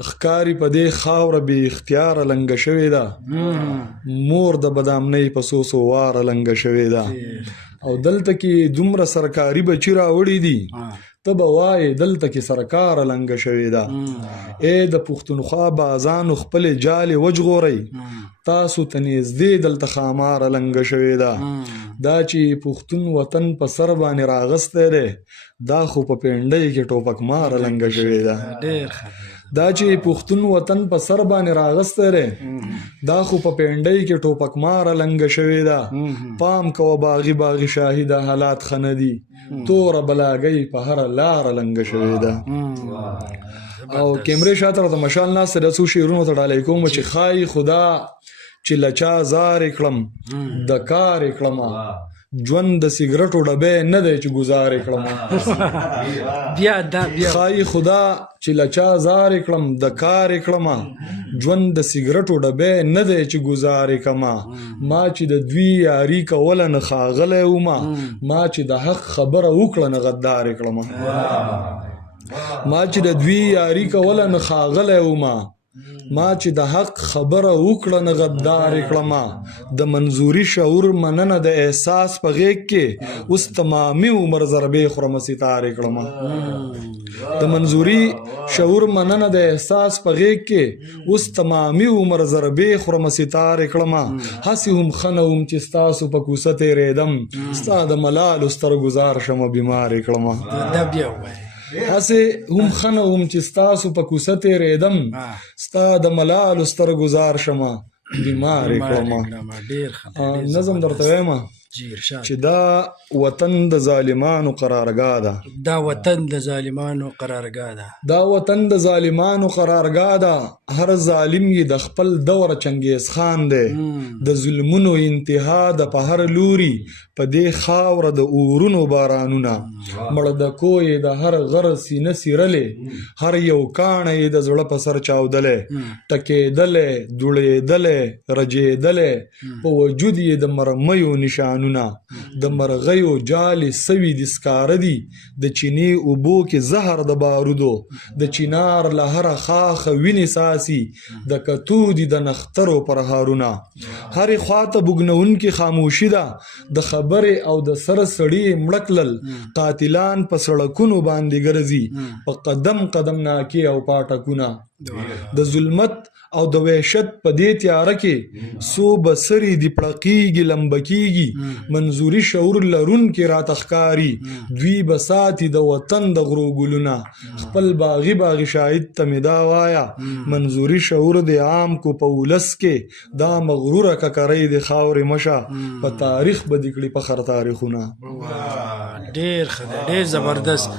ښکاری په دې خاوره بې اختیاره لنګه شوې ده، مور د بدامنۍ په سوسو واره لنګه شوې ده. او دلته کې دومره سرکاري بچي راوړي دي، ته به وایې دلته کې سرکاره لنګه شوې ده. ای د پښتونخوا بازانو خپلې جالې وژغورئ، تاسو ته نږدې دلته خاماره لنګه شوې ده. دا چې پښتون وطن په سر باندې راغستی دی، دا خو په پینډۍ کې ټوپک ماره لنګه شوې ده. دا چې پښتون وطن په سر باندې راغستی دی، دا خو په پینډۍ کې ټوپک ماره لنګه شوې ده. پام کوه باغي باغي شاهي دا حالات ښه نه دي، توره بلاګۍ په هره لاره لنګه شوې ده. او کیمرې شاته راته مشال ناسته د څو شعرونو ته ډالۍ کوم چې ښایي خدا چې له چا زارې کړم د کارې کړمه، ژوند د سیګرټو ډبی نه دی چې ګزارې کړمه. ښایي خدا چې له چا زارې کړم د کارې کړمه، ژوند د سیګرټو ډبی نه دی چې ګزارې کړمه. ما چې د دوی یاري کوله نه ښاغلی ومه، ما چې د حق خبره وکړه نه غدارې کړمه. ما چې د دوی یاري کوله نه ښاغلی ومه، ما چې د حق خبره وکړه نه غدارې کړمه. د منظوري شعور مننه د احساس په غیږ کې، اوس تمامي عمر ضربې خورمه ستارې کړمه. د منظوري شعور مننه د احساس په غیږ کې، اوس تمامي عمر ضربې خورمه ستارې کړمه. هسې هم ښه نه وم چې ستاسو په کوڅه تېرېدم، ستا د ملالو سترګزار شمه بیمارې کړمه. هسې هم ښه نه وم چې ستاسو په کوڅه تېرېدم، ستا د ملالو سترګزار شمه بیمارې کړمه. نظم درته وایم چې دا وطن د ظالمانو قرارګاه ده، دا وطن د ظالمانو قرارګاه ده، دا وطن د ظالمانو قرارګاه ده. هر ظالم یې د خپل دور چنګیز خان دی، د ظلمونو انتها د په هر لوري، په دې خاوره د اورونو بارانونه. مړه د کوی د هر غر سینه سیرلې، هر یو کاڼه یې د زړه په سر چاودلې، ټکېدلې دوړېدلې رجېدلې، په وجود یې د مرمیو نشان، د مرغیو جالې سوي دي سکاره دي، د چینې اوبو کې زهر د بارودو، د چینار له هره خاخه وینې ساسي، د کتو دي د نخترو پرهارونه. هرې خواته بوږنونکې خاموشي ده، د خبرې او د سره سړي مړه کړل، قاتلان په سړکونو باندې ګرځي، په قدم قدم ناکې او پاټکونه. د ظلمت او د وحشت په دې تیاره کې، سو بسرې دی پړقېږي لمبه کېږي، منظوري شعور لرونکي راته ښکاري، دوی به ساتي د وطن د غرو ګلونه. خپل باغي باغي شاهد ته مې دا وایا، منظوري شعور د عام کو په ولس کې، دا مغروره ککرۍ د خاورې مشه، په تاریخ به دې کړي فخر تاریخونه. ډېر ښه دی، ډېر زبردست.